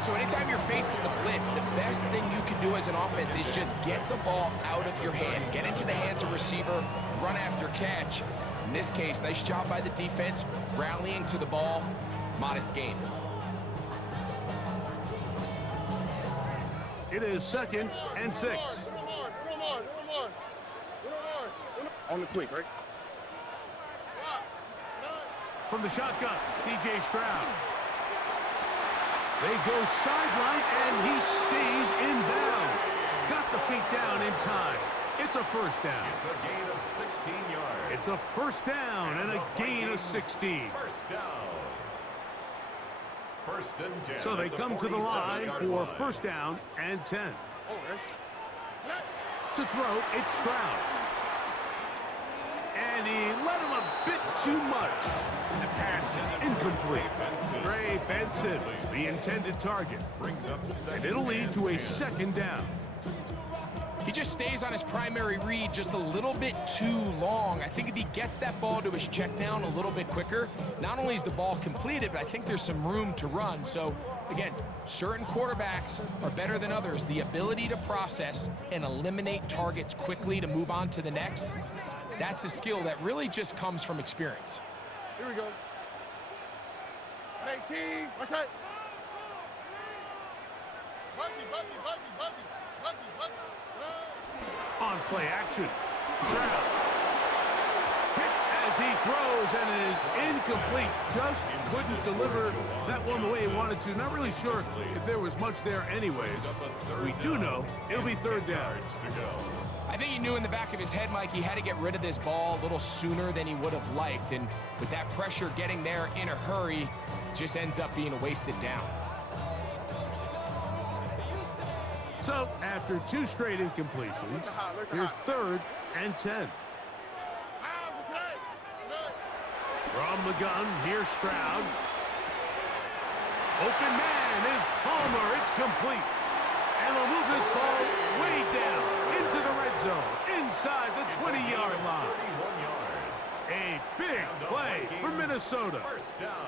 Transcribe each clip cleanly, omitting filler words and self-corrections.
right, so anytime you're facing the blitz, the best thing you can do as an offense is just get the ball out of your hand, get into the hands of receiver, run after catch. In this case, nice job by the defense, rallying to the ball, modest gain. It is 2nd and 6. On the quick, right? From the shotgun, C.J. Stroud. They go sideline, and he stays in bounds. Got the feet down in time. It's a first down. It's a gain of 16 yards. It's a first down and a gain of 16. First down. First and 10. So they come to the line for first down and 10. To throw, it's Stroud. And he let him a bit too much. The pass is incomplete. Trey Benson, the intended target. And it'll lead to a second down. He just stays on his primary read just a little bit too long. I think if he gets that ball to his check down a little bit quicker, not only is the ball completed, but I think there's some room to run. So, again, certain quarterbacks are better than others. The ability to process and eliminate targets quickly to move on to the next, that's a skill that really just comes from experience. Here we go. 18, what's that? On play action, Stroud. Hit as he throws, and it is incomplete. Just couldn't deliver that one the way he wanted to. Not really sure if there was much there anyways. We do know it'll be third down. I think he knew in the back of his head, Mike, he had to get rid of this ball a little sooner than he would have liked. And with that pressure getting there in a hurry, just ends up being a wasted down. So, after 2 straight incompletions, here's 3rd and 10. From the gun, here's Stroud. Open man is Palmer. It's complete. And they'll move this ball way down into the red zone, inside the 20-yard line. A big play for Minnesota.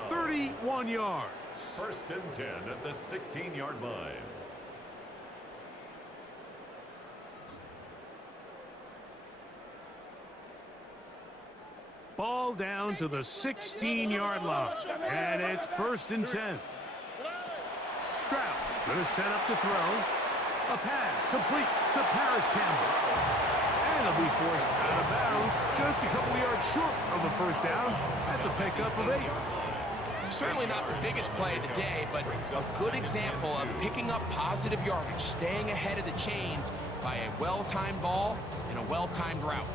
31 yards. First and 10 at the 16-yard line. Ball down to the 16-yard line, and it's 1st and 10. Stroud going to set up to throw. A pass complete to Paris Campbell. And he'll be forced out of bounds just a couple yards short of a first down. That's a pickup of 8. Certainly not the biggest play of the day, but a good example of picking up positive yardage, staying ahead of the chains by a well-timed ball and a well-timed route.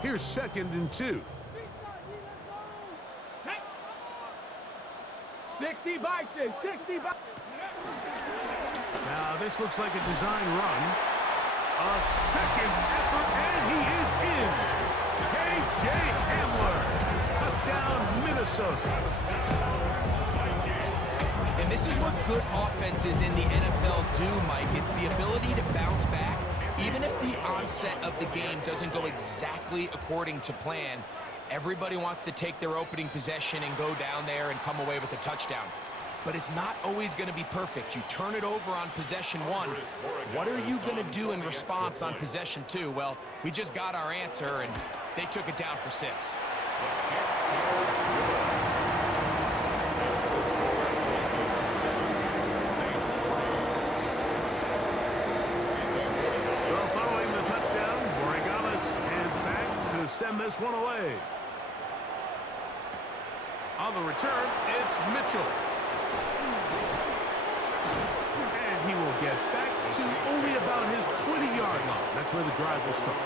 Here's 2nd and 2. 60 Vikings, 60 Vikings. Now this looks like a design run. A second effort, and he is in. K.J. Hamler. Touchdown, Minnesota. And this is what good offenses in the NFL do, Mike. It's the ability to bounce back. Even if the onset of the game doesn't go exactly according to plan, everybody wants to take their opening possession and go down there and come away with a touchdown. But it's not always going to be perfect. You turn it over on possession 1. What are you going to do in response on possession 2? Well, we just got our answer, and they took it down for 6. Send this one away. On the return, it's Mitchell. And he will get back to only about his 20-yard line. That's where the drive will start.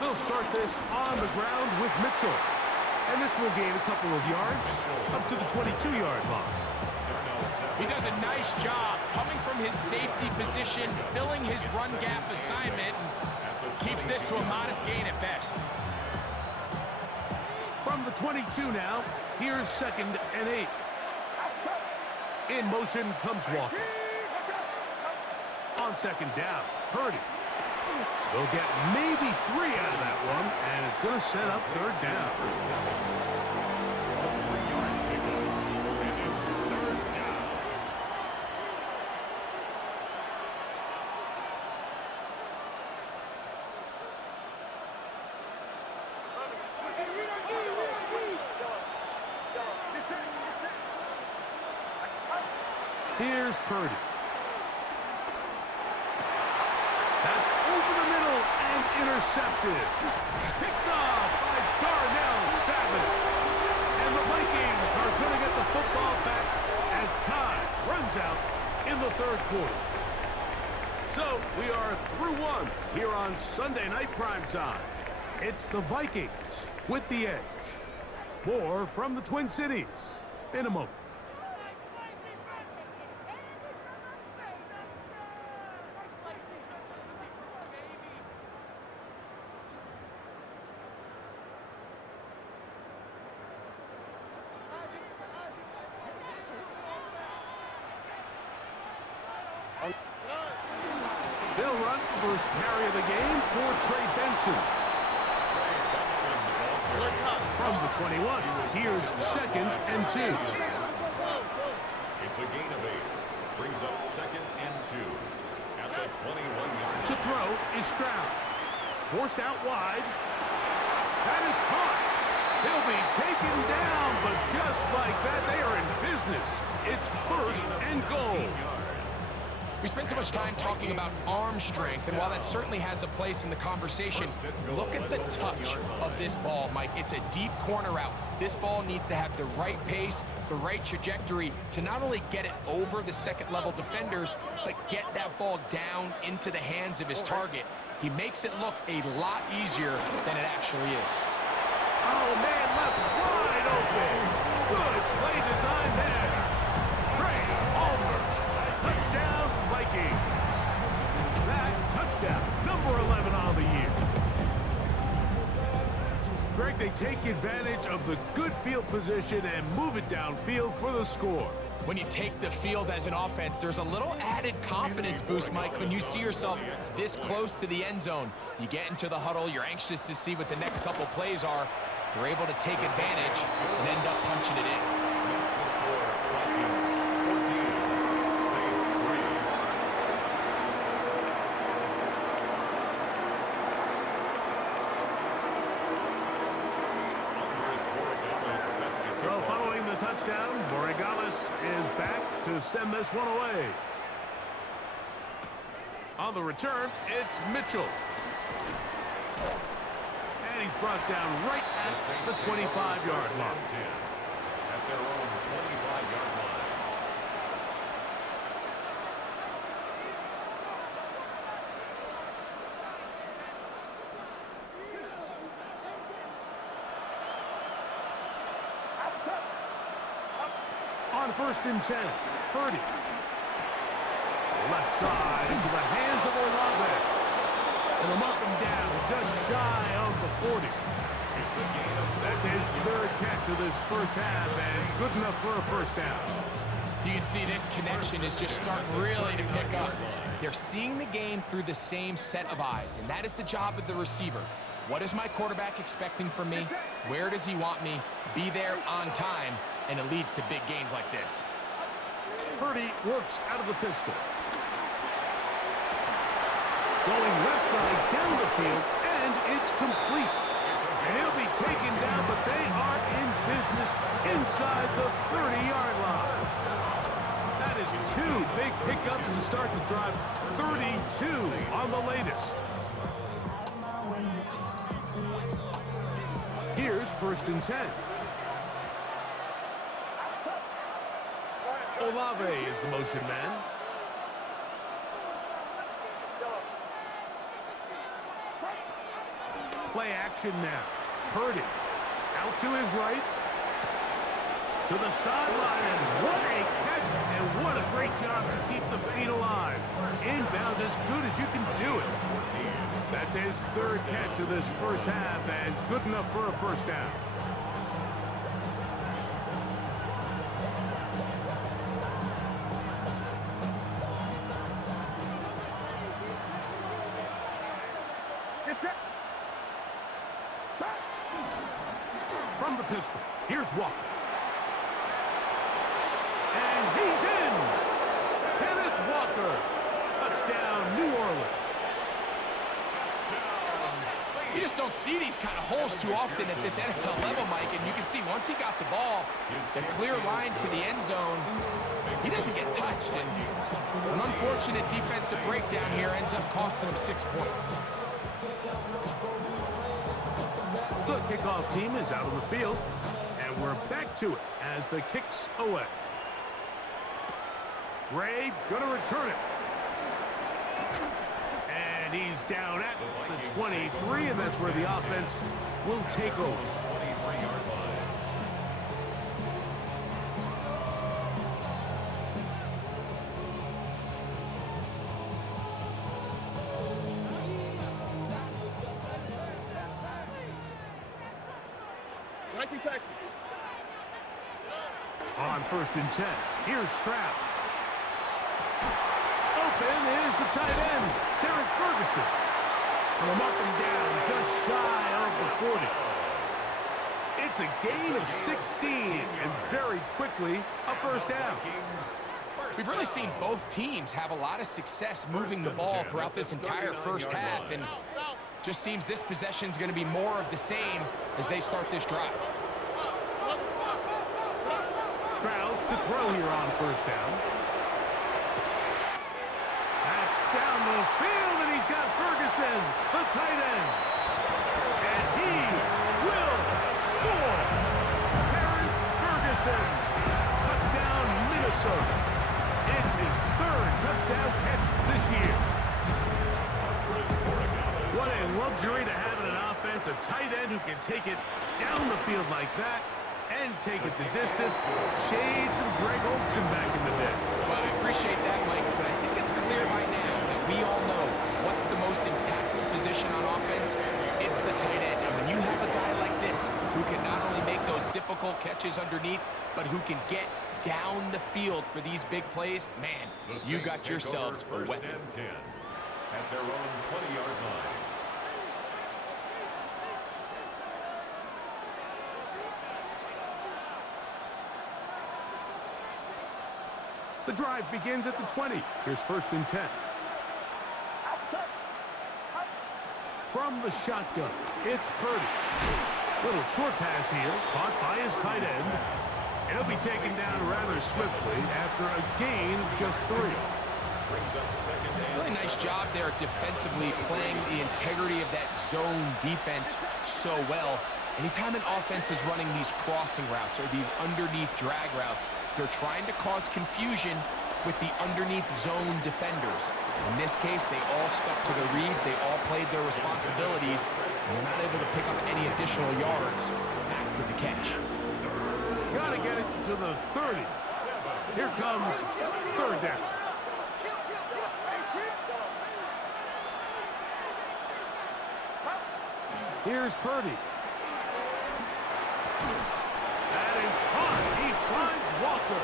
They'll start this on the ground with Mitchell. And this will gain a couple of yards up to the 22-yard line. He does a nice job coming from his safety position, filling his run gap assignment, and keeps this to a modest gain at best. From the 22 now, here's 2nd and 8. In motion comes Walker. On 2nd down, Purdy. They'll get maybe 3 out of that one, and it's going to set up 3rd down. Here's Purdy. That's over the middle and intercepted. Picked off by Darnell Savage. And the Vikings are going to get the football back as time runs out in the 3rd quarter. So we are through 1 here on Sunday Night Primetime. It's the Vikings with the edge. More from the Twin Cities in a moment. They'll run first carry of the game for Trey Benson. From the 21, here's 2nd and 2. It's a gain of 8. Brings up 2nd and 2. At the 21-yard. To throw is Stroud. Forced out wide. That is caught. They'll be taken down, but just like that, they are in business. It's 1st and goal. We spent so much time talking about arm strength, and while that certainly has a place in the conversation, look at the touch of this ball, Mike. It's a deep corner route. This ball needs to have the right pace, the right trajectory to not only get it over the second-level defenders, but get that ball down into the hands of his target. He makes it look a lot easier than it actually is. Oh, man, left wide open. Good play design there. Trey Palmer. Touchdown, Vikings. That touchdown, number 11 on the year. Greg, they take advantage of the good field position and move it downfield for the score. When you take the field as an offense, there's a little added confidence boost, Mike, when you see yourself this close to the end zone. You get into the huddle, you're anxious to see what the next couple plays are. You're able to take advantage and end up punching it in. That's the score. Vikings 14, Saints 3. So following the touchdown, Borregales is back to send this one away. On the return, it's Mitchell. And he's brought down right at the 25-yard line. At their own 25-yard line. On 1st and 10, Purdy. Left side into the hands of Olave. And they'll mark him down just shy of the 40. It's a gain of That's his 3rd catch of this first half, and good enough for a first down. You can see this connection is just starting really to pick up. They're seeing the game through the same set of eyes, and that is the job of the receiver. What is my quarterback expecting from me? Where does he want me? Be there on time, and it leads to big gains like this. Purdy works out of the pistol. Going left side down the field, and it's complete. And he'll be taken down, but they are in business inside the 30-yard line. That is 2 big pickups to start the drive. 32 on the latest. Here's 1st and 10. Olave is the motion man. Play action now. Purdy out to his right. To the sideline, and what a catch, and what a great job to keep the feet alive. Inbounds as good as you can do it. That's his third catch of this first half, and good enough for a first down. From the pistol, here's Walker. And he's in! Kenneth Walker. Touchdown, New Orleans. You just don't see these kind of holes too often at this NFL level, Mike, and you can see once he got the ball, the clear line to the end zone, he doesn't get touched, and an unfortunate defensive breakdown here ends up costing him 6 points. The kickoff team is out on the field, and we're back to it as the kick's away. Ray gonna return it. And he's down at the 23, and that's where the offense will take over. 23-yard line. Texas. On 1st and 10, here's Stroud. Open is the tight end, Terrence Ferguson. And they'll mark him down just shy of the 40. It's a gain of 16, and very quickly, a first down. We've really seen both teams have a lot of success moving the ball throughout this entire first half, and just seems this possession's going to be more of the same as they start this drive. Stroud to throw here on 1st down. That's down the field, and he's got Ferguson, the tight end. And he will score. Terrence Ferguson. Touchdown, Minnesota. It's his 3rd touchdown catch this year. What a luxury to have in an offense, a tight end who can take it down the field like that and take it the distance. Shades of Greg Olsen back in the day. Well, I appreciate that, Mike, but I think it's clear by now that we all know what's the most impactful position on offense. It's the tight end. And when you have a guy like this who can not only make those difficult catches underneath, but who can get down the field for these big plays, man, you got yourselves a weapon. 1st and 10 at their own 20-yard line. The drive begins at the 20. Here's 1st and 10. From the shotgun, it's Purdy. Little short pass here, caught by his tight end. He'll be taken down rather swiftly after a gain of just 3. Brings up 2nd and Really nice job there defensively, playing the integrity of that zone defense so well. Anytime an offense is running these crossing routes or these underneath drag routes, they're trying to cause confusion with the underneath zone defenders. In this case, they all stuck to their reads, they all played their responsibilities, and they're not able to pick up any additional yards after the catch. Gotta get it to the 30. Here comes 3rd down. Here's Purdy. That is caught. He finds Walker.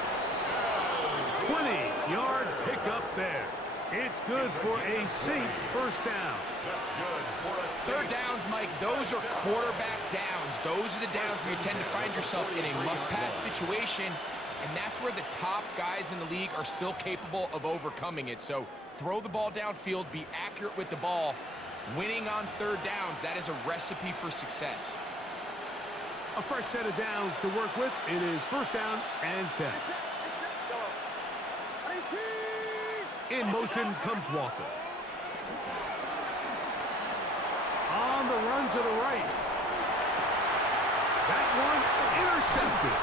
20-yard pickup there. It's good for a Saints 1st down. That's good for a 3rd downs, Mike, those are quarterback downs. Those are the downs where you tend to find yourself in a must-pass situation, and that's where the top guys in the league are still capable of overcoming it. So throw the ball downfield, be accurate with the ball. Winning on 3rd downs, that is a recipe for success. A fresh set of downs to work with. It is 1st down and 10. In motion comes Walker. On the run to the right. That one intercepted.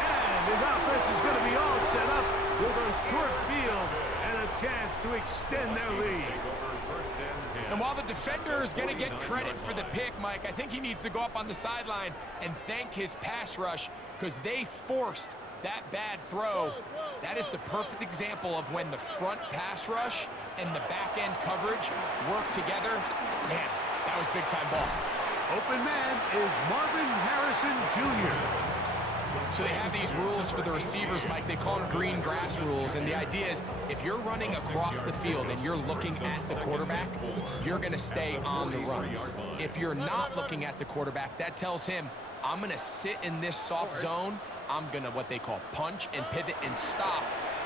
And his offensive defense is going to be all set up with a short field and a chance to extend their lead. And while the defender is going to get credit for the pick, Mike, I think he needs to go up on the sideline and thank his pass rush because they forced that bad throw. That is the perfect example of when the front pass rush and the back end coverage work together. Man, that was big-time ball. Open man is Marvin Harrison Jr. So they have these rules for the receivers, Mike. They call them green grass rules. And the idea is if you're running across the field and you're looking at the quarterback, you're going to stay on the run. If you're not looking at the quarterback, that tells him, I'm going to sit in this soft zone. I'm going to what they call punch and pivot and stop.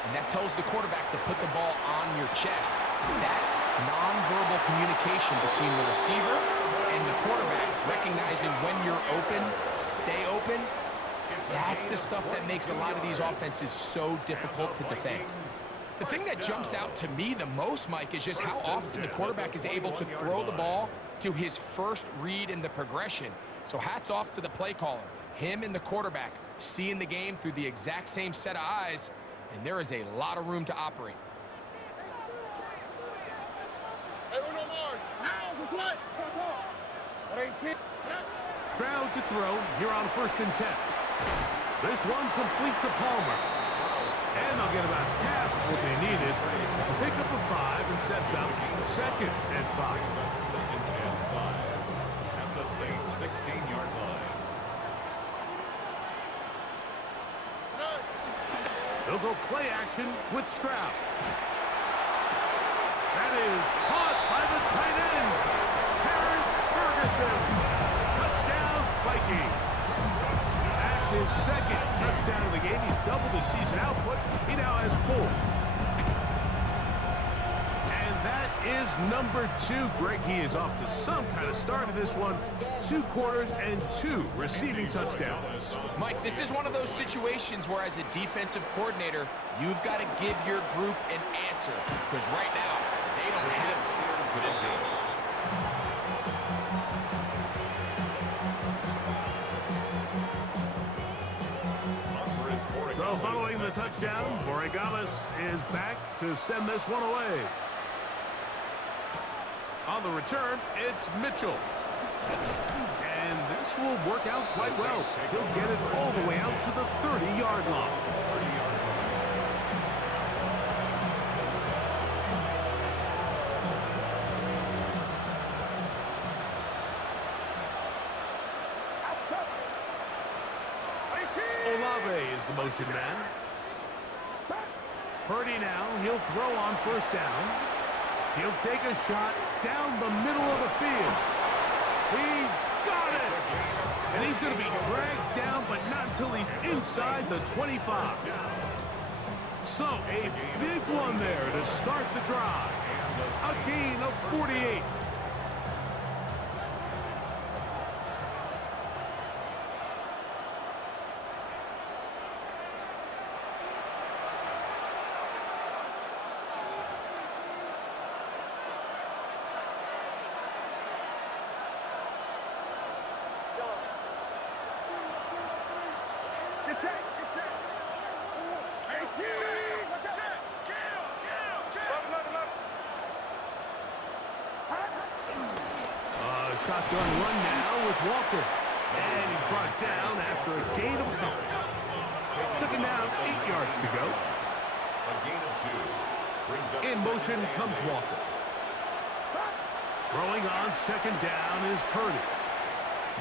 And that tells the quarterback to put the ball on your chest. That nonverbal communication between the receiver and the quarterback, recognizing when you're open, stay open, that's the stuff that makes a lot of these offenses so difficult to defend. The thing that jumps out to me the most, Mike, is just how often the quarterback is able to throw the ball to his first read in the progression. So hats off to the play caller. Him and the quarterback seeing the game through the exact same set of eyes, and there is a lot of room to operate. Stroud to throw here on 1st and 10. This one complete to Palmer. And they'll get about half what they needed to pick up a 5 and sets up 2nd and 5. Second and 5 at the same 16-yard line. They'll go play action with Stroud. That is caught by the tight end, Terrence Ferguson. Touchdown, Vikings. That's his 2nd touchdown of the game. He's doubled his season output. He now has 4. And that is number 2. Greg, he is off to some kind of start in this one. 2 quarters and 2 receiving touchdowns. Mike, this is one of those situations where as a defensive coordinator, you've got to give your group an answer. Because right now, they don't have it for this game. So following the touchdown, Borregales is back to send this one away. On the return, it's Mitchell. And this will work out quite well. He'll get it all the way out to the 30-yard line. Olave is the motion man. Purdy now, he'll throw on 1st down. He'll take a shot down the middle of the field. He's got it! And he's going to be dragged down, but not until he's inside the 25. So, a big one there to start the drive. A gain of 48. Shotgun run now with Walker. And he's brought down after a gain of a couple. 2nd down, 8 yards to go. A gain of 2. Brings up In motion comes Walker. Throwing on 2nd down is Purdy.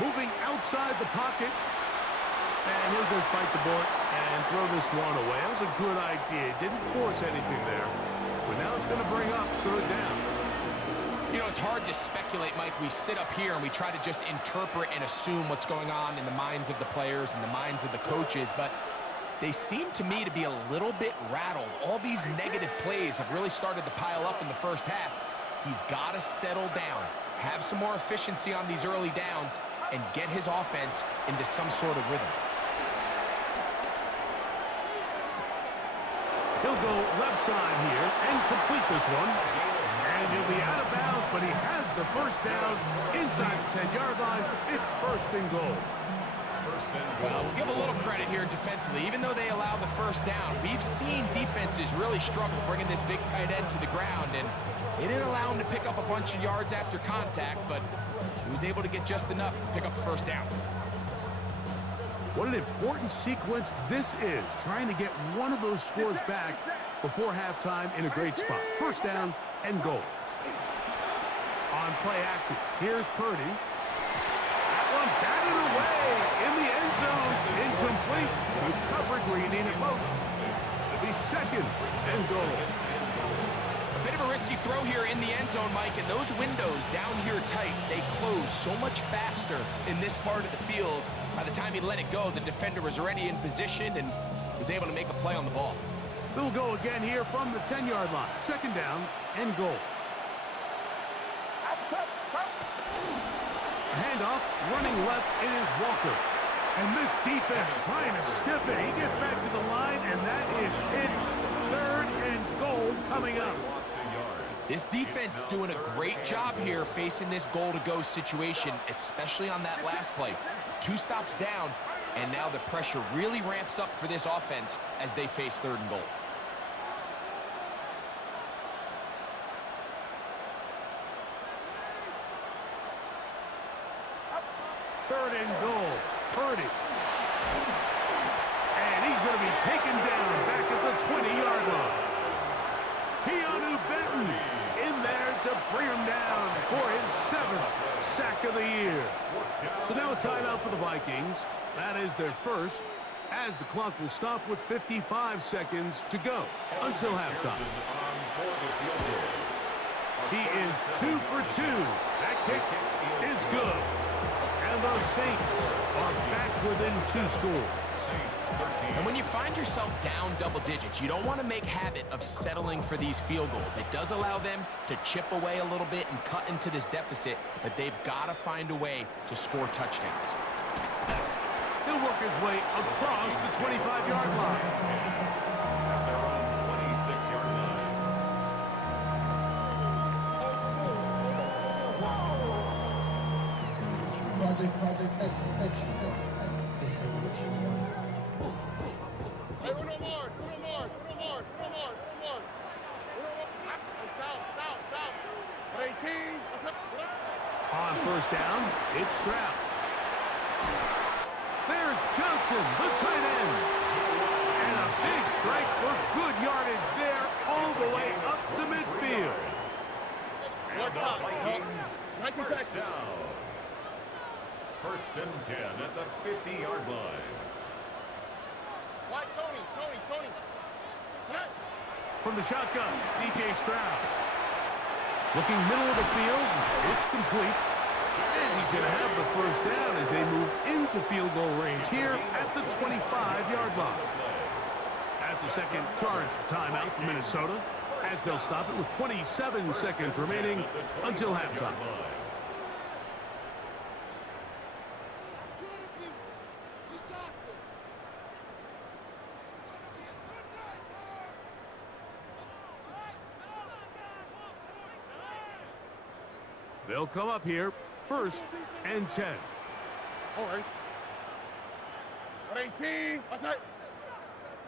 Moving outside the pocket. And he'll just bite the bullet and throw this one away. That was a good idea. Didn't force anything there. But now it's going to bring up 3rd down. You know, it's hard to speculate, Mike. We sit up here and we try to just interpret and assume what's going on in the minds of the players and the minds of the coaches, but they seem to me to be a little bit rattled. All these negative plays have really started to pile up in the first half. He's got to settle down, have some more efficiency on these early downs, and get his offense into some sort of rhythm. He'll go left side here and complete this one. And he'll be out of bounds, but he has the 1st down inside the 10-yard line. It's 1st and goal. First and Well, goal. we'll give a little credit here defensively. Even though they allow the first down, we've seen defenses really struggle bringing this big tight end to the ground, and they didn't allow him to pick up a bunch of yards after contact, but he was able to get just enough to pick up the first down. What an important sequence this is, trying to get one of those scores back before halftime in a great spot. First down and goal. On play action, here's Purdy. That one batted away in the end zone. Incomplete. Good coverage where you need it most. It'll be second and goal. A bit of a risky throw here in the end zone, Mike, and those windows down here tight, they close so much faster in this part of the field. By the time he let it go, the defender was already in position and was able to make a play on the ball. They'll go again here from the 10-yard line. Second down and goal. A handoff, running left, it is Walker. And this defense trying to stiff it. He gets back to the line, and that is it. Third and goal coming up. Lost a yard. This defense doing a great job here facing this goal-to-go situation, especially on that last play. 2 stops down, and now the pressure really ramps up for this offense as they face third and goal. Third and goal. Purdy. And he's going to be taken down back at the 20-yard line. Keanu Benton in there to bring him down for his 7th sack of the year. So now a timeout for the Vikings. That is their first, as the clock will stop with 55 seconds to go until halftime. He is 2 for 2. That kick is good. And the Saints are back within 2 scores. And when you find yourself down double digits, you don't want to make habit of settling for these field goals. It does allow them to chip away a little bit and cut into this deficit, but they've got to find a way to score touchdowns. He'll work his way across the 25-yard line. At their own 26-yard line. Project action. Hey, Uno more. South. 18. On first down, it's Stroud. There's Johnson, the tight end. And a big strike for good yardage there all the way up to midfield. And the Vikings, 19 first seconds. down. First and 10 at the 50-yard line. White, Tony. Hey. From the shotgun, C.J. Stroud. Looking middle of the field, it's complete. And he's going to have the first down as they move into field goal range here at the 25-yard line. That's a second charge timeout for Minnesota, as they'll stop it with 27 seconds remaining until halftime. They'll come up here, first and 10. All right. 18. What's that?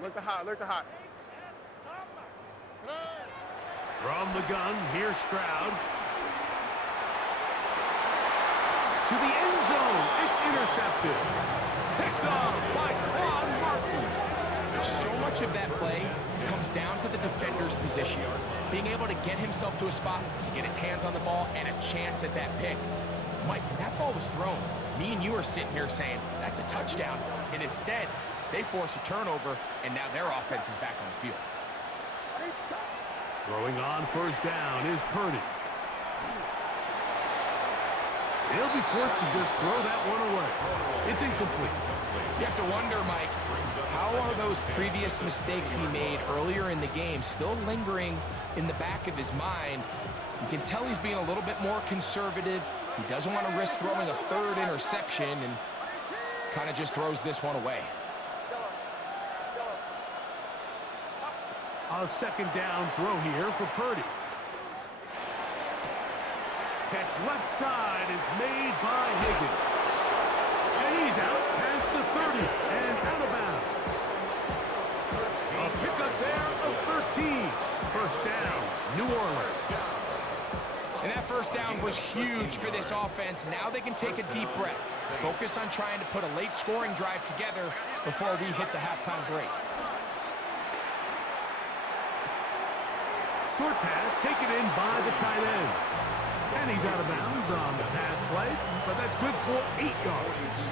Look the hot. From the gun, here's Stroud. To the end zone, it's intercepted. Picked off by Quan Martin. So much of that play comes down to the defender's position. Being able to get himself to a spot, to get his hands on the ball, and a chance at that pick. Mike, when that ball was thrown, me and you are sitting here saying, that's a touchdown. And instead, they force a turnover, and now their offense is back on the field. Throwing on first down is Purdy. He'll be forced to just throw that one away. It's incomplete. You have to wonder, Mike, how are those previous mistakes he made earlier in the game still lingering in the back of his mind? You can tell he's being a little bit more conservative. He doesn't want to risk throwing a third interception and kind of just throws this one away. A second down throw here for Purdy. Catch left side is made by Higgins. And he's out past the 30 and out of bounds. A pickup there of 13. First down, New Orleans. And that first down was huge for this offense. Now they can take a deep breath. Focus on trying to put a late scoring drive together before we hit the halftime break. Short pass taken in by the tight end. And he's out of bounds on the pass play, but that's good for 8 yards.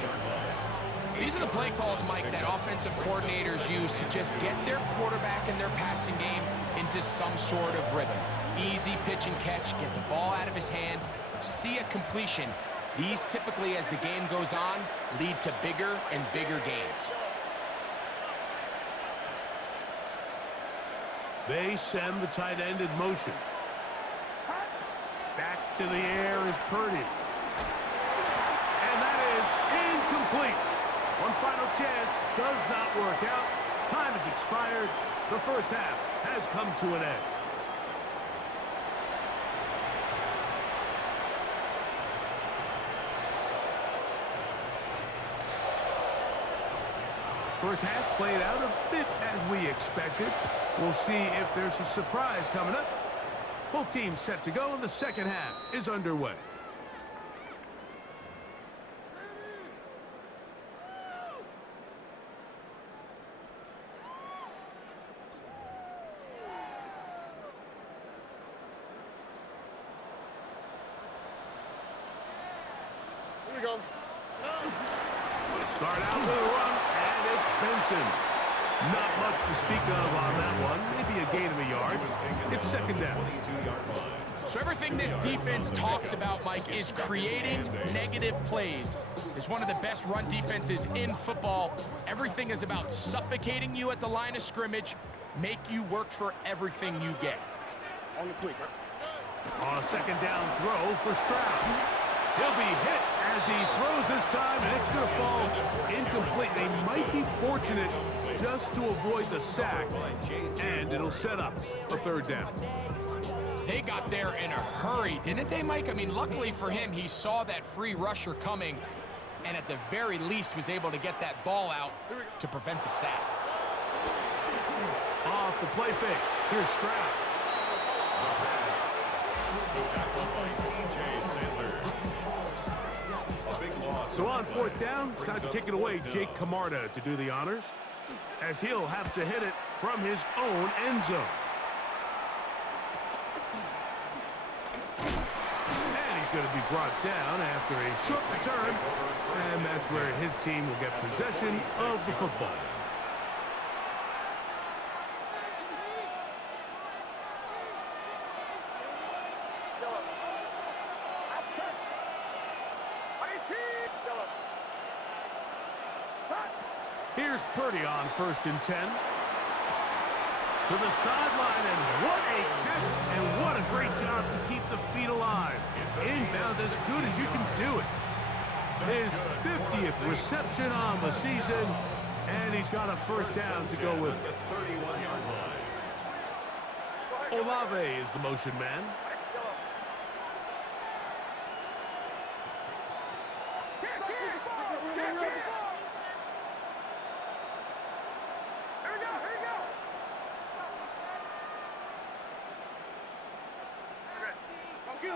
These are the play calls, Mike, that offensive coordinators use to just get their quarterback and their passing game into some sort of rhythm. Easy pitch and catch, get the ball out of his hand, see a completion. These typically, as the game goes on, lead to bigger and bigger gains. They send the tight end in motion. Back to the air is Purdy. And that is incomplete. One final chance does not work out. Time has expired. The first half has come to an end. First half played out a bit as we expected. We'll see if there's a surprise coming up. Both teams set to go, and the second half is underway. Here we go. Start out with a run, and it's Benson. Not much to speak of on that one. Maybe a gain of a yard. It's second down. So everything this defense talks about, Mike, is creating negative plays. It's one of the best run defenses in football. Everything is about suffocating you at the line of scrimmage, make you work for everything you get. On the quick, right? On a second down throw for Stroud. He'll be hit as he throws this time, and it's going to fall incomplete. They might be fortunate just to avoid the sack, and it'll set up a third down. They got there in a hurry, didn't they, Mike? I mean, luckily for him, he saw that free rusher coming, and at the very least was able to get that ball out to prevent the sack. Off the play fake, here's Stroud. Tackled by T.J. Sandler. A big loss. So on fourth down, time to kick it away. Jake Camarda to do the honors, as he'll have to hit it from his own end zone. And he's going to be brought down after a short return, and that's where his team will get possession of the football. Here's Purdy on 1st and 10. To the sideline, and what a catch, and what a great job to keep the feet alive. Inbounds as good as you can do it. His 50th reception on the season, and he's got a first down to go with it. 31-yard line. Olave is the motion man.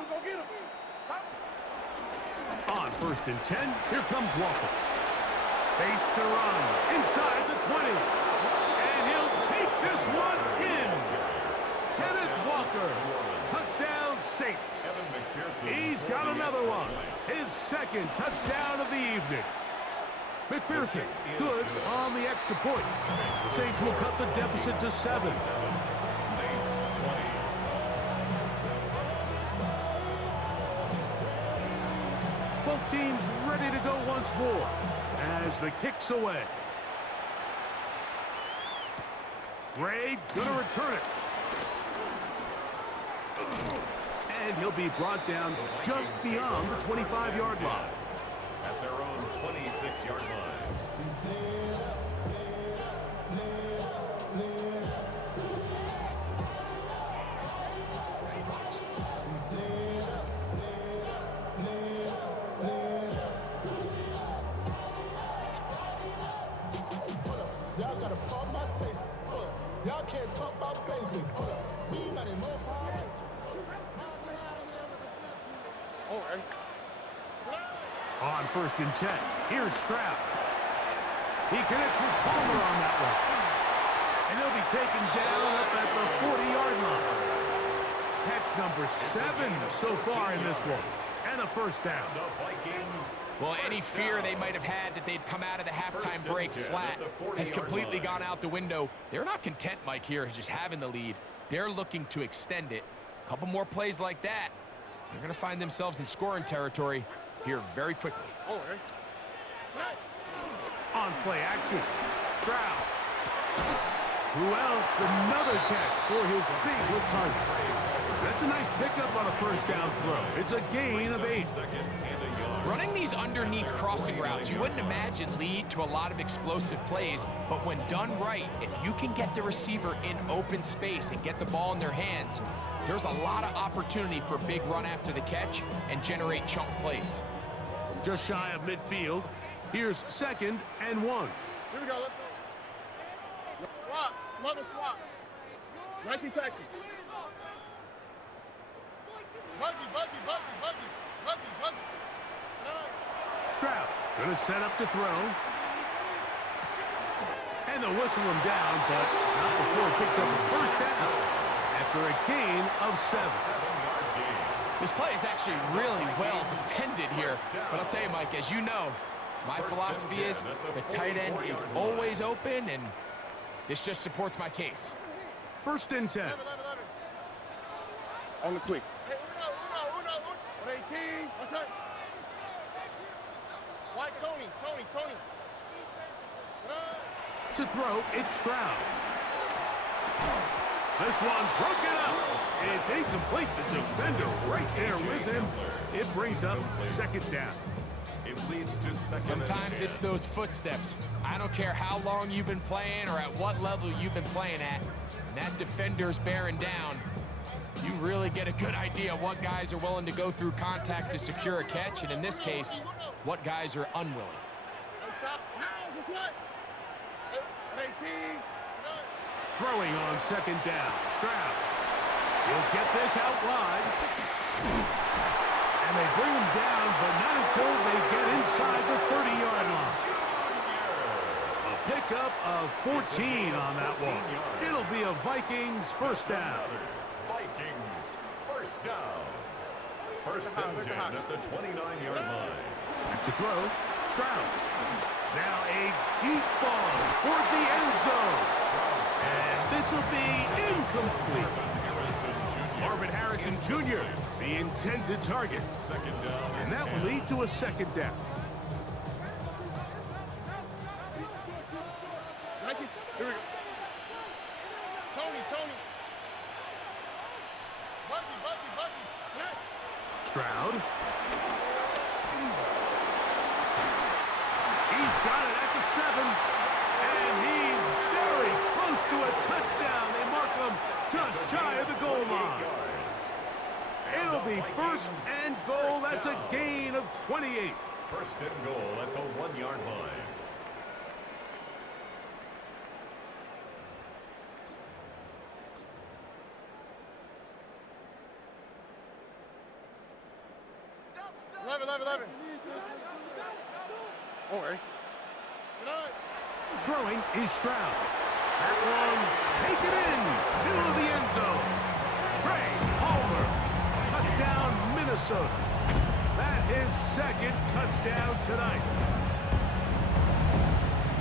Go get him. On 1st and 10, here comes Walker. Space to run inside the 20. And he'll take this one in. Kenneth Walker. Touchdown Saints. He's got another one. His second touchdown of the evening. McPherson, good on the extra point. The Saints will cut the deficit to 7. Saints 20. Both teams ready to go once more as the kick's away. Ray gonna return it. And he'll be brought down just beyond the 25-yard line. At their own 26-yard line. basic. He got it more power. Oh, hey. On 1st and 10, here's Stroud. He connects with Palmer on that one. And he'll be taken down up at the 40-yard line. Catch number 7 so far in this one. And a first down. The Vikings. Well, any fear they might have had that they'd come out of the halftime break flat has completely gone out the window. They're not content, Mike, here, just having the lead. They're looking to extend it. A couple more plays like that, they're going to find themselves in scoring territory here very quickly. Oh, hey. On play action, Stroud. Who else? Another catch for his favorite target. That's a nice pickup on a first down throw. It's a gain of 8. Running these underneath crossing routes, you wouldn't imagine lead to a lot of explosive plays, but when done right, if you can get the receiver in open space and get the ball in their hands, there's a lot of opportunity for a big run after the catch and generate chunk plays. Just shy of midfield, here's 2nd and 1. Here we go. Let's go. Swap. Mother swap. 19 taxi. Buggy. Stroud gonna set up to throw. And they'll whistle him down, but not before he picks up a first down after a gain of 7. This play is actually really well defended here, but I'll tell you, Mike, as you know, my philosophy is the tight end is always open, and this just supports my case. 1st and 10. On the quick. Hey, Uno. 18. What's that? White Tony. To throw, it's Stroud. This one broken up. It's incomplete. The defender right there with him. It brings up 2nd down. It leads to 2nd and Sometimes 10. it's those footsteps. I don't care how long you've been playing or at what level you've been playing at. When that defender's bearing down, you really get a good idea what guys are willing to go through contact to secure a catch, and in this case, what guys are unwilling. Throwing on 2nd down. Stroud. He'll get this out wide. And they bring him down, but not until they get inside the 30-yard line. A pickup of 14 on that one. It'll be a Vikings first down. Vikings first down. 1st and 10 at the 29-yard line. Back to throw. Stroud. Now a deep ball toward the end zone. And this will be incomplete. Marvin Harrison Jr., the intended target. 2nd down. And that will lead to a 2nd down. Here we go. Tony. Buggy. Stroud. He's got it at the 7. And he's very close to a touchdown. They mark him just shy of the goal line. It'll be 1st and goal. That's a gain of 28. 1st and goal at the 1-yard line. Oh, hey. Throwing is Stroud. That one taken in. Middle of the end zone. Trey Palmer. Touchdown, Minnesota. That is 2nd touchdown tonight.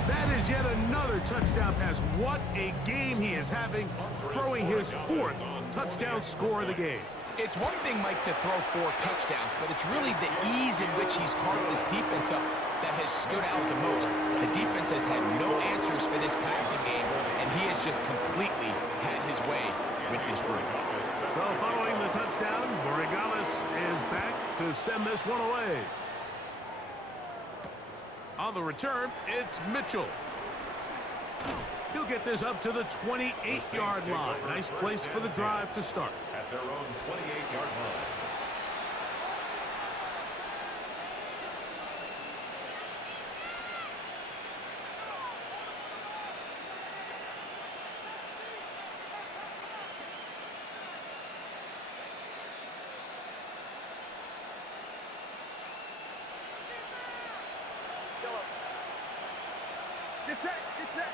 That is yet another touchdown pass. What a game he is having, throwing his 4th touchdown score of the game. It's one thing, Mike, to throw 4 touchdowns, but it's really the ease in which he's carved this defense up that has stood out the most. The defense has had no answers for this passing game, and he has just completely had his way with this group. So following the touchdown, Borregales is back to send this one away. On the return, it's Mitchell. He'll get this up to the 28-yard line. Nice place for the drive to start. At their own 28-yard line. Get set. Get set.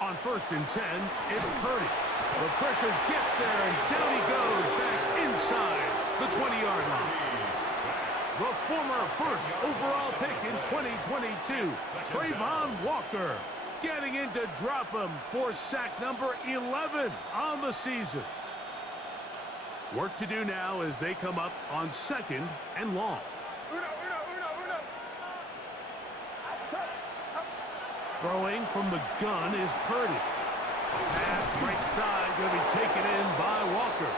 On 1st and 10, it's Purdy. The pressure gets there, and down he goes back inside the 20-yard line. The former first overall pick in 2022, Trayvon Walker, getting in to drop him for sack number 11 on the season. Work to do now as they come up on 2nd and long. Throwing from the gun is Purdy. Pass right side going to be taken in by Walker.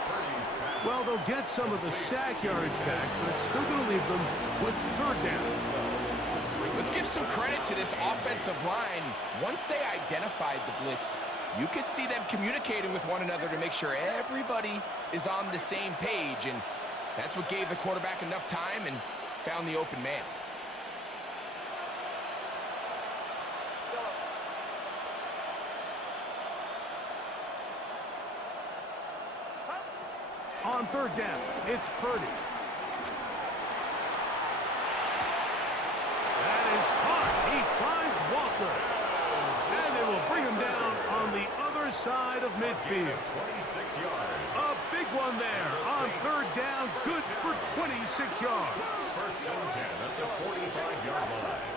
Well, they'll get some of the sack yardage back, but it's still going to leave them with 3rd down. Let's give some credit to this offensive line. Once they identified the blitz, you could see them communicating with one another to make sure everybody is on the same page, and that's what gave the quarterback enough time and found the open man. On 3rd down, it's Purdy. That is caught. He finds Walker. And they will bring him down on the other side of midfield. 26 yards. A big one there on 3rd down. Good for 26 yards. 1st and 10 at the 45-yard line.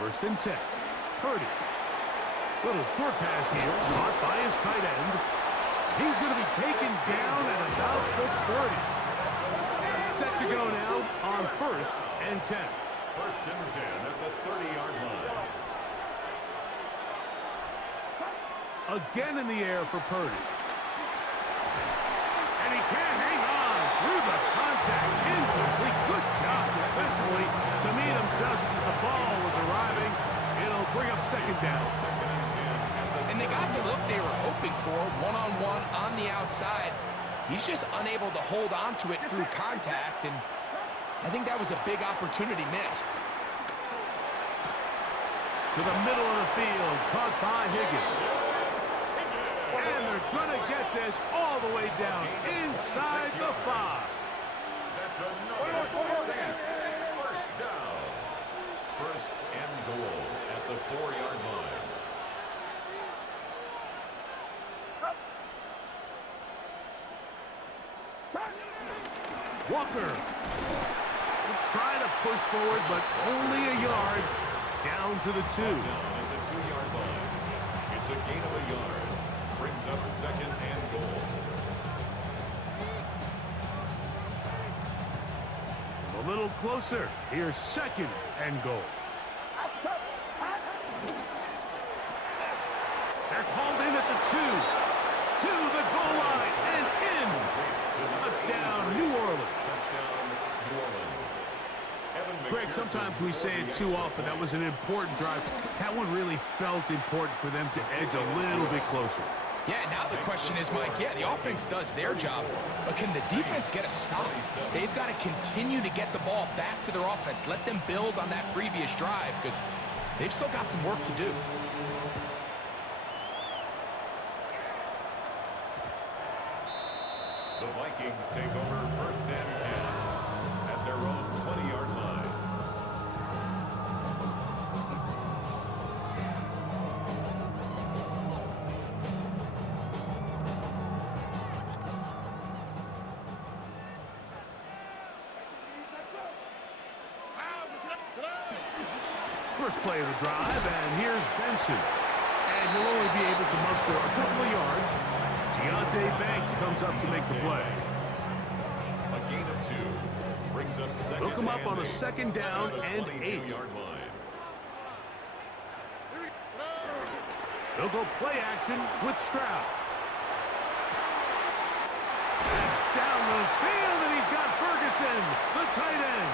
1st and 10. Purdy. Little short pass here, caught by his tight end. He's going to be taken down at about the 30. Set to go now on 1st and 10. 1st and 10 at the 30-yard line. Again in the air for Purdy. And he can't hang on through the contact. Incomplete. Good job defensively to meet him just as the ball was arriving. It'll bring up 2nd down. And they got the look they were hoping for, one-on-one on the outside. He's just unable to hold on to it through contact, and I think that was a big opportunity missed. To the middle of the field, caught by Higgins. And they're going to get this all the way down inside the 5. That's another Saints 1st down. 1st and goal at the 4-yard line. Walker will try to push forward, but only a yard down to the 2. Down at the 2-yard line. It's a gain of a yard. Brings up 2nd and goal. A little closer. Here's 2nd and goal. That's hauled in at the 2. To the goal line and in. Touchdown, New Orleans. Touchdown, New Orleans. Greg, sometimes we say it too often. That was an important drive. That one really felt important for them to edge a little bit closer. Yeah, now the question is, Mike, yeah, the offense does their job, but can the defense get a stop? They've got to continue to get the ball back to their offense. Let them build on that previous drive, because they've still got some work to do. The Vikings take over 1st and 10 at their own 20-yard line. First play of the drive, and here's Benson. And he'll only be able to muster a couple of yards. Deontay Banks comes up to make the play. A gain of 2 brings up 2nd. He'll come up and on a 8 2nd down at the and 8. 22-yard line. They'll go play action with Stroud. That's down the field, and he's got Ferguson, the tight end.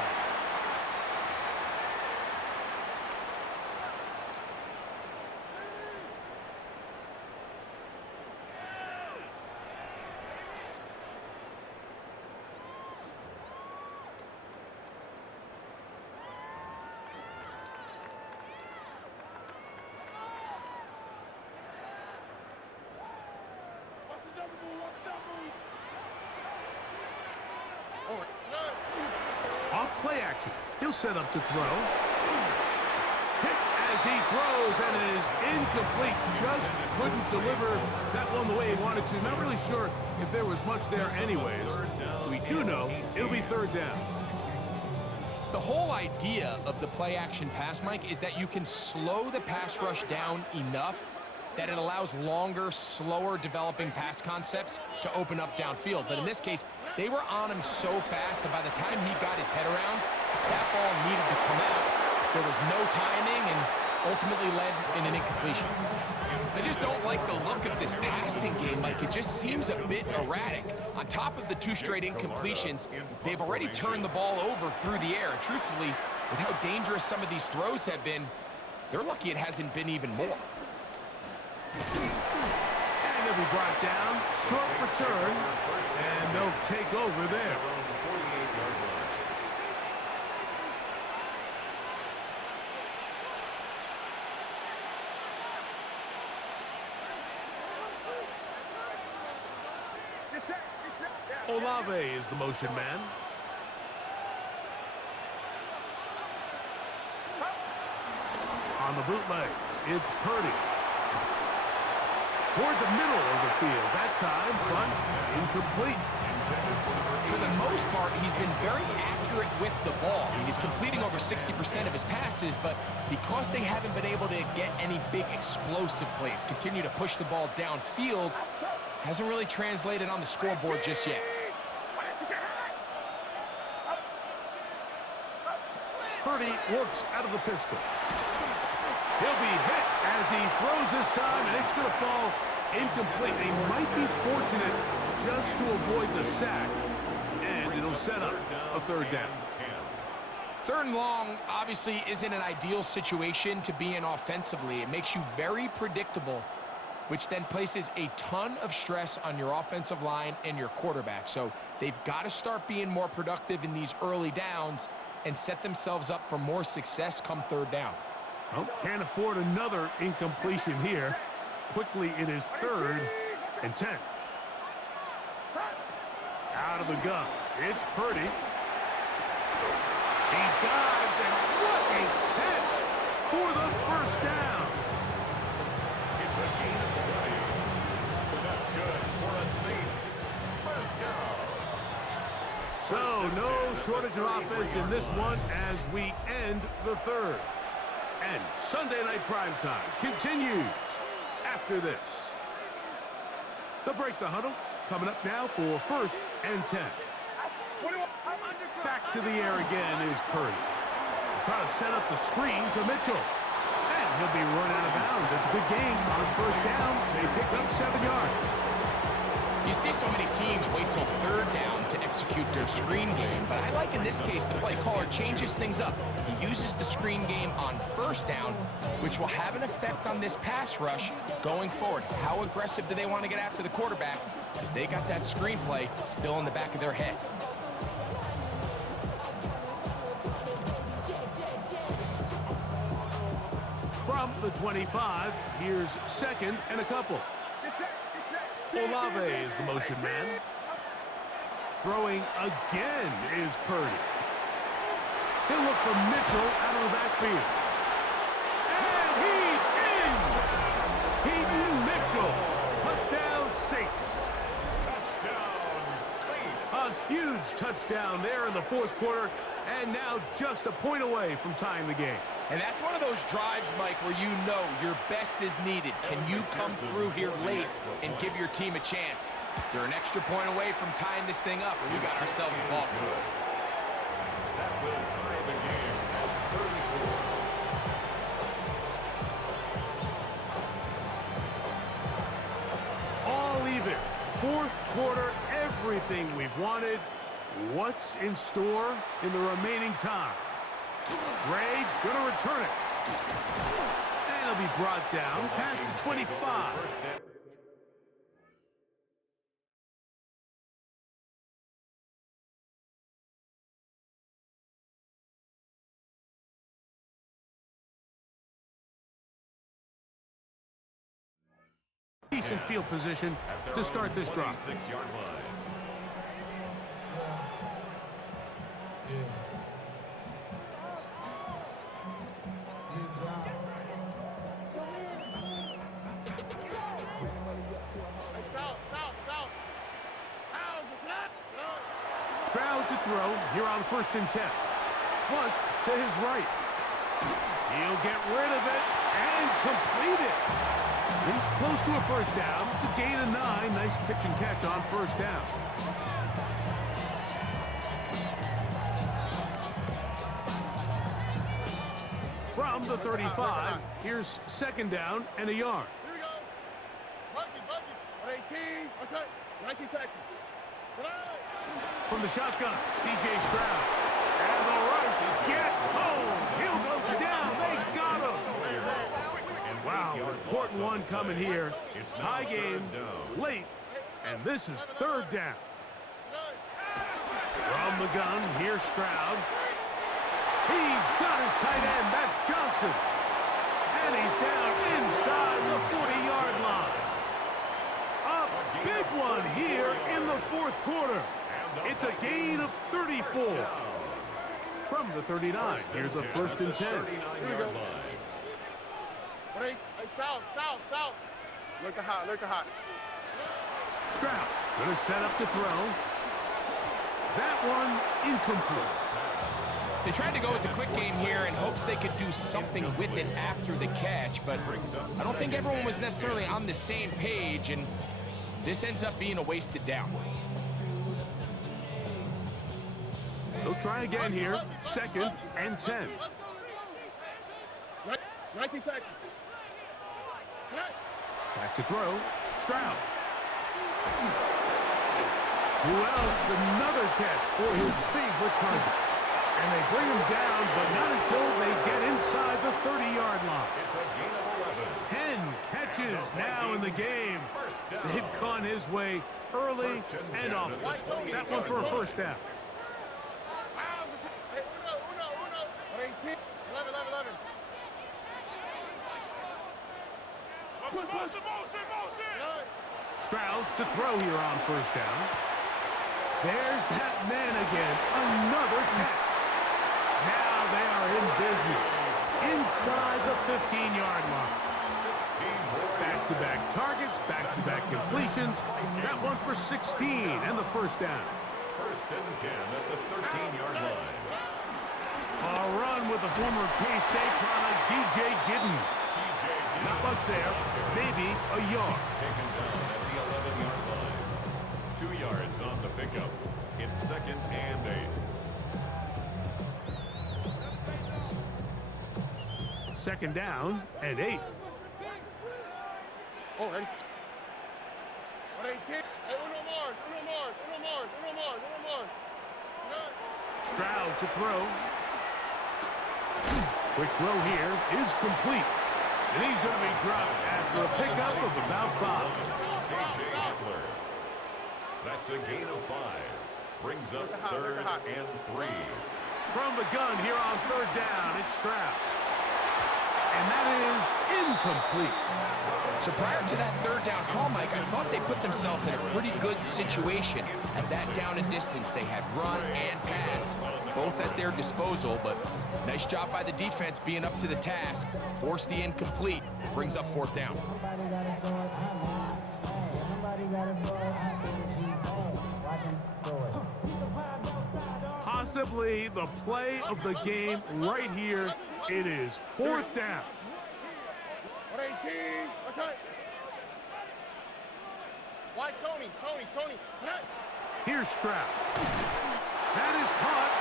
option. He'll set up to throw. Hit as he throws, and it is incomplete. Just couldn't deliver that one the way he wanted to. Not really sure if there was much there anyways. We do know it'll be third down. The whole idea of the play-action pass, Mike, is that you can slow the pass rush down enough that it allows longer, slower developing pass concepts to open up downfield. But in this case, they were on him so fast that by the time he got his head around, that ball needed to come out. There was no timing and ultimately led in an incompletion. I just don't like the look of this passing game, Mike. It just seems a bit erratic. On top of the 2 straight incompletions, they've already turned the ball over through the air. And truthfully, with how dangerous some of these throws have been, they're lucky it hasn't been even more. And they'll be brought down, short return, and they'll take over there. Olave is the motion man. On the bootleg, it's Purdy. Toward the middle of the field. That time, but incomplete. For the most part, he's been very accurate with the ball. I mean, he's completing over 60% of his passes, but because they haven't been able to get any big explosive plays, continue to push the ball downfield, hasn't really translated on the scoreboard just yet. Purdy works out of the pistol. He'll be hit as he throws this time, and it's going to fall incomplete. They might be fortunate just to avoid the sack, and it'll set up a third down. Third and long obviously isn't an ideal situation to be in offensively. It makes you very predictable, which then places a ton of stress on your offensive line and your quarterback. So they've got to start being more productive in these early downs and set themselves up for more success come third down. Well, can't afford another incompletion here. Quickly, it is 3rd and 10. Out of the gun, it's Purdy. He dives, and what a catch for the first down. It's a gain of 20. That's good for the Saints. First down. So, no shortage of offense in this one as we end the third. And Sunday Night Primetime continues after this. The break the huddle coming up now for 1st and 10. Back to the air again is Purdy. Trying to set up the screen to Mitchell. And he'll be run out of bounds. It's a good game on 1st down. They pick up 7 yards. You see so many teams wait till 3rd down to execute their screen game, but I like in this case the play caller changes things up. He uses the screen game on 1st down, which will have an effect on this pass rush going forward. How aggressive do they want to get after the quarterback? Because they got that screen play still in the back of their head. From the 25, here's 2nd and a couple. Olave is the motion man. Throwing again is Purdy. He'll look for Mitchell out of the backfield. And he's in! Peyton Mitchell. Touchdown Saints. Touchdown Saints. A huge touchdown there in the 4th quarter, and now just a point away from tying the game. And that's one of those drives, Mike, where you know your best is needed. Can you come through here late and give your team a chance? They're an extra point away from tying this thing up, and we got ourselves a ball game. That will tie the game at 34. All even. 4th quarter, everything we've wanted. What's in store in the remaining time? Ray gonna return it. And it'll be brought down past the 25. Decent field position to start this drive. 26-yard line. South. How's the snap? Stroud to throw here on 1st and 10. Flush to his right. He'll get rid of it and complete it. He's close to a 1st down. It's a gain of 9. Nice pitch and catch on 1st down. From the 35, here's 2nd down and a yard. Here we go. Bucky. 118. What's that? 19 Texas. From the shotgun, C.J. Stroud. And the rush gets home. He'll go down. They got him. Wow, important one coming here. Tie game, late, and this is 3rd down. From the gun, here's Stroud. He's got his tight end. That's Johnson. And he's down inside the 40-yard line. A big one here in the 4th quarter. It's a gain of 34. From the 39, here's a 1st and 10. Here we go. Hey, south. Look at hot. Stroud gonna set up to throw. That one incomplete. They tried to go with the quick game here in hopes they could do something with it after the catch, but I don't think everyone was necessarily on the same page, and this ends up being a wasted down. They'll try again here. 2nd and 10. 19 Texas. Back to throw. Stroud. Who else? Another catch for his favorite target. And they bring him down, but not until they get inside the 30-yard line. It's a gain of 11. 10 catches now in the game. They've gone his way early and often. That one for a 1st down. Hey, Uno. 18. 11. Stroud to throw here on 1st down. There's that man again. Another catch. Now they are in business. Inside the 15-yard line. Back-to-back targets, back-to-back completions. That one for 16 and the 1st down. 1st and 10 at the 13-yard line. A run with the former K-State product, DJ Giddens. Not much there, maybe a yard. Taken down at the 11-yard line. 2 yards on the pickup. It's 2nd and 8. 2nd down and 8. Oh, ready? 118. Hey, Uno Mars. Stroud to throw. Quick throw here is complete. And he's going to be dropped after a pickup of about 5. K.J. Hitler. That's a gain of 5. Brings up 3rd and 3. From the gun here on 3rd down, it's Stroud. And that is incomplete. So prior to that 3rd down call, Mike, I thought they put themselves in a pretty good situation. At that down and distance, they had run and pass, both at their disposal, but nice job by the defense being up to the task. Forced the incomplete, brings up 4th down. Possibly the play of the game right here. It is 4th down. 118. What's that? Why Tony? Hey. Here's Stroud. That is caught,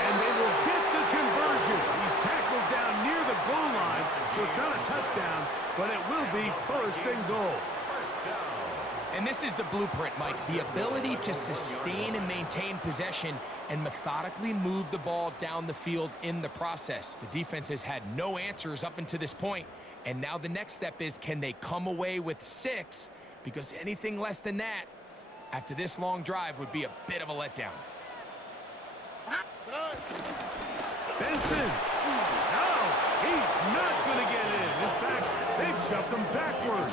and they will get the conversion. He's tackled down near the goal line, so it's not a touchdown, but it will be 1st and goal. And this is the blueprint, Mike. The ability to sustain and maintain possession and methodically move the ball down the field in the process. The defense has had no answers up until this point, and now the next step is, can they come away with 6? Because anything less than that, after this long drive, would be a bit of a letdown. Benson. No, he's not going to get in. In fact, they've shoved him backwards.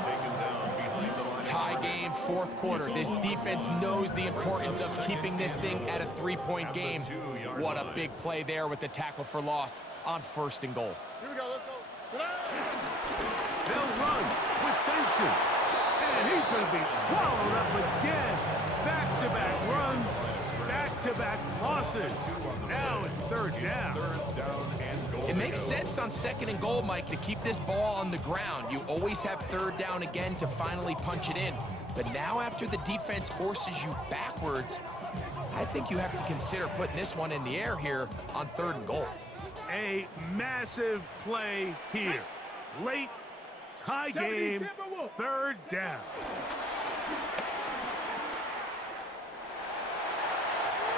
Tie game, 4th quarter. This defense knows the importance of keeping this thing at a 3-point game. What a big play there with the tackle for loss on 1st and goal. Here we go, let's go. They'll run with Benson. And he's going to be passes. Now it's third down. Third down and goal. It makes sense on 2nd and goal, Mike, to keep this ball on the ground. You always have 3rd down again to finally punch it in. But now after the defense forces you backwards, I think you have to consider putting this one in the air here on 3rd and goal. A massive play here. Late, tie game, 3rd down.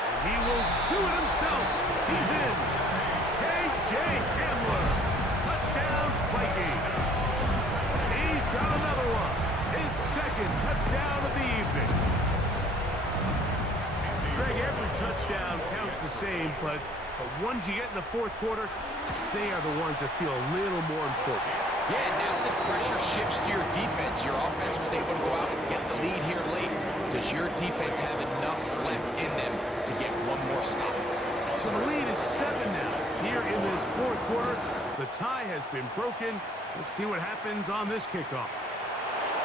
And he will do it himself. He's in. K.J. Hamler. Touchdown, Vikings. He's got another one. His 2nd touchdown of the evening. Greg, every touchdown counts the same, but the ones you get in the 4th quarter, they are the ones that feel a little more important. Yeah, now the pressure shifts to your defense. Your offense was able to go out and get the lead here late. Does your defense have enough left in them to get one more stop? So the lead is 7 now. Here in this 4th quarter, the tie has been broken. Let's see what happens on this kickoff.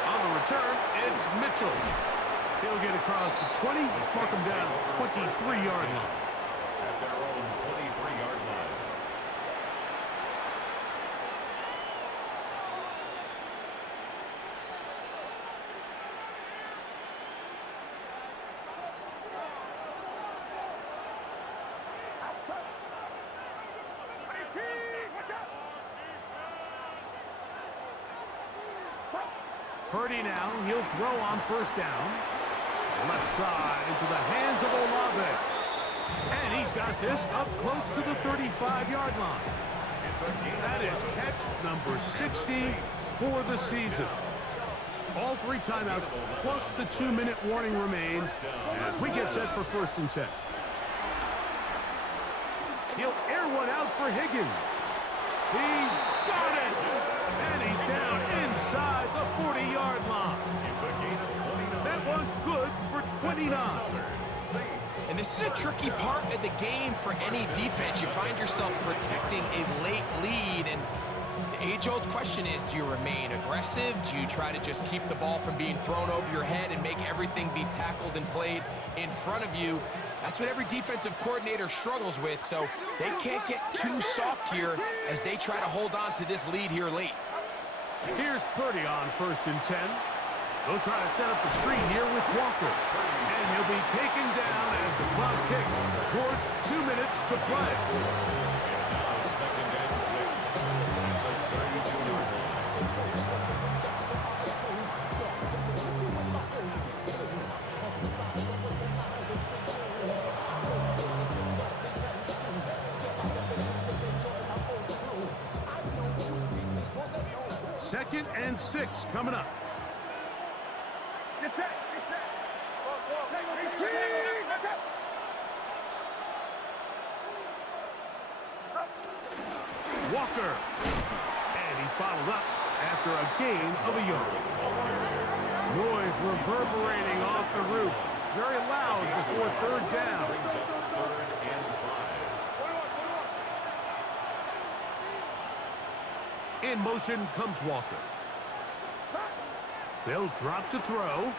On the return, it's Mitchell. He'll get across the 20, mark him down at the 23-yard line. At their own 23-yard line. Purdy now, he'll throw on 1st down. Left side into the hands of Olave. And he's got this up close to the 35-yard line. That is catch number 60 for the season. All 3 timeouts plus the 2-minute warning remains as we get set for 1st and 10. He'll air one out for Higgins. He's got it! And he's down inside the 40-yard line. That one good for 29. And this is a tricky part of the game for any defense. You find yourself protecting a late lead, and the age-old question is, do you remain aggressive? Do you try to just keep the ball from being thrown over your head and make everything be tackled and played in front of you? That's what every defensive coordinator struggles with, so they can't get too soft here as they try to hold on to this lead here late. Here's Purdy on 1st and 10. They'll try to set up the screen here with Walker. And he'll be taken down as the clock ticks towards 2 minutes to play. It's now 2nd and 6 at the 32-yard line. Second and 6 coming up. Get set. Get set. Walker. And he's bottled up after a gain of a yard. Noise reverberating off the roof. Very loud before 3rd down. Brings up 3rd and 5. In motion comes Walker. They'll drop to throw.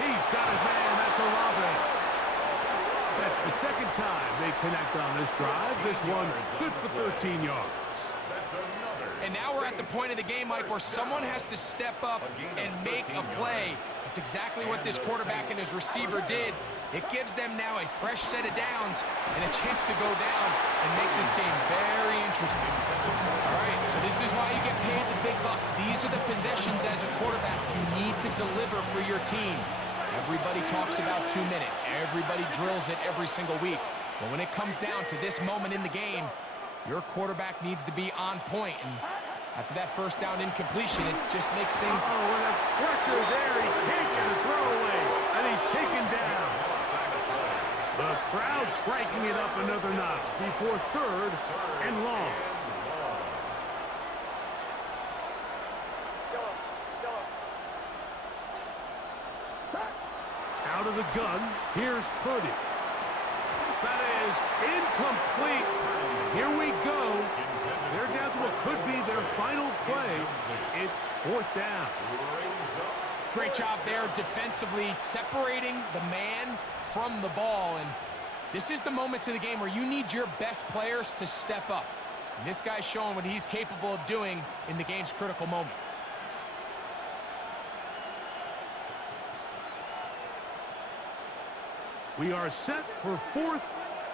He's got his man. That's Olave. That's the 2nd time they connect on this drive. This one good for 13 yards. That's another. And now we're at the point of the game, Mike, where someone has to step up and make a play. That's exactly what this quarterback and his receiver did. It gives them now a fresh set of downs and a chance to go down and make this game very interesting. All right, so this is why you get paid the big bucks. These are the possessions as a quarterback you need to deliver for your team. Everybody talks about 2 minutes. Everybody drills it every single week. But when it comes down to this moment in the game, your quarterback needs to be on point. And after that 1st down incompletion, it just makes things... Oh, with a pressure there. He can't get a throwaway. And he's taken down. The crowd cranking it up another notch before 3rd and long. Out of the gun, here's Purdy. That is incomplete. Here we go. They're down to what could be their final play. It's 4th down. Great job there defensively separating the man from the ball. And This is the moments of the game where you need your best players to step up. And this guy's showing what he's capable of doing in the game's critical moment. We are set for 4th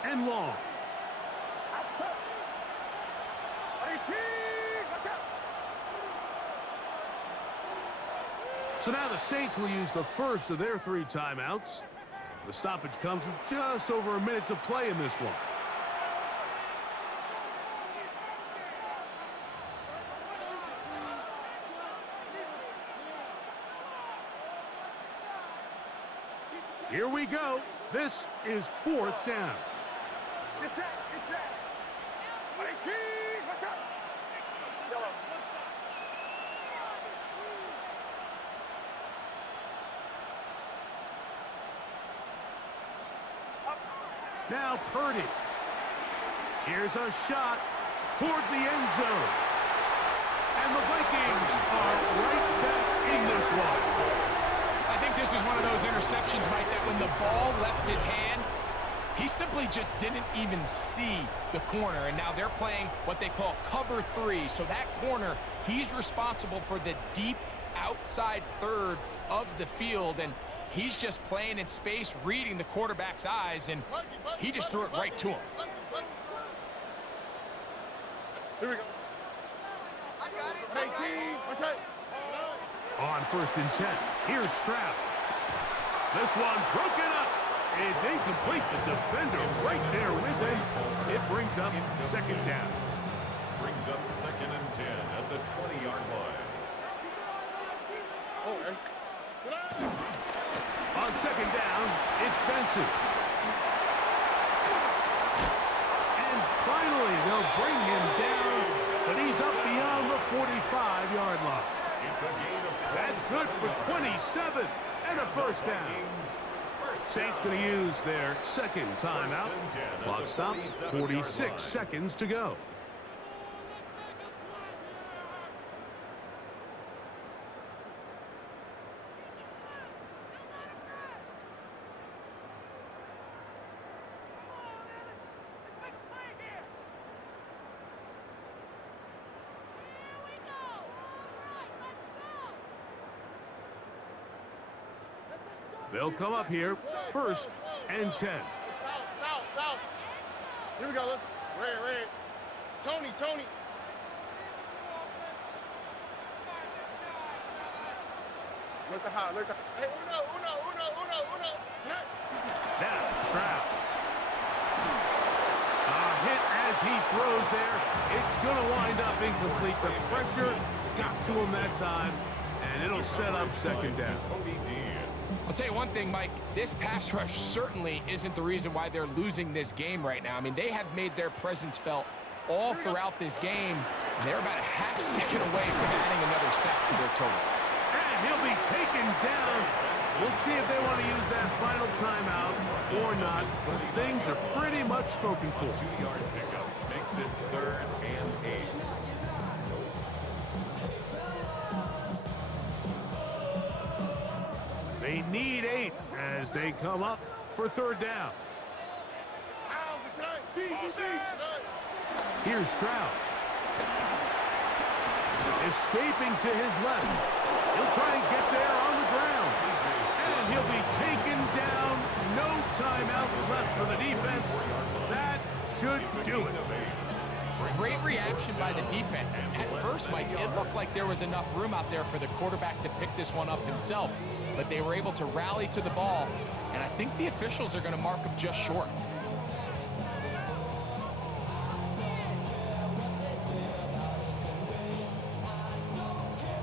and long. Outside. Watch out. So now the Saints will use the first of their 3 timeouts. The stoppage comes with just over a minute to play in this one. Here we go. This is 4th down. It's that. Watch out. Yellow. Now Purdy. Here's a shot toward the end zone. And the Vikings are right back in this one. I think this is one of those interceptions, Mike, that when the ball left his hand, he simply just didn't even see the corner. And now they're playing what they call cover 3. So that corner, he's responsible for the deep outside third of the field. And he's just playing in space, reading the quarterback's eyes, and he just threw it right to him. Here we go. I got it. 19. What's that? On 1st and 10. Here's Stroud. This one broken up. It's incomplete. The defender right there with him. It brings up 2nd down. Brings up 2nd and 10 at the 20-yard line. Oh, man. On 2nd down, it's Benson. And finally, they'll bring him down, but he's up beyond the 45-yard line. It's a gain of 27. That's good for 27 and a 1st down. Saints going to use their 2nd timeout. Clock stops, 46 seconds to go. They'll come up here, 1st and 10. South. Here we go. Look. Red. Tony. Look the high. Hey, Uno. Yeah. Now, Stroud. A hit as he throws there. It's going to wind up incomplete. The pressure got to him that time, and it'll set up 2nd down. I'll tell you one thing, Mike, this pass rush certainly isn't the reason why they're losing this game right now. I mean, they have made their presence felt all throughout this game, and they're about a half second away from adding another sack to their total. And he'll be taken down. We'll see if they want to use that final timeout or not, but things are pretty much spoken for. 2-yard pickup makes it 3rd and 8. They need 8 as they come up for 3rd down. Here's Stroud. Escaping to his left. He'll try and get there on the ground. And he'll be taken down. No timeouts left for the defense. That should do it. Great reaction by the defense. At first, Mike, it looked like there was enough room out there for the quarterback to pick this one up himself, but they were able to rally to the ball, and I think the officials are going to mark him just short.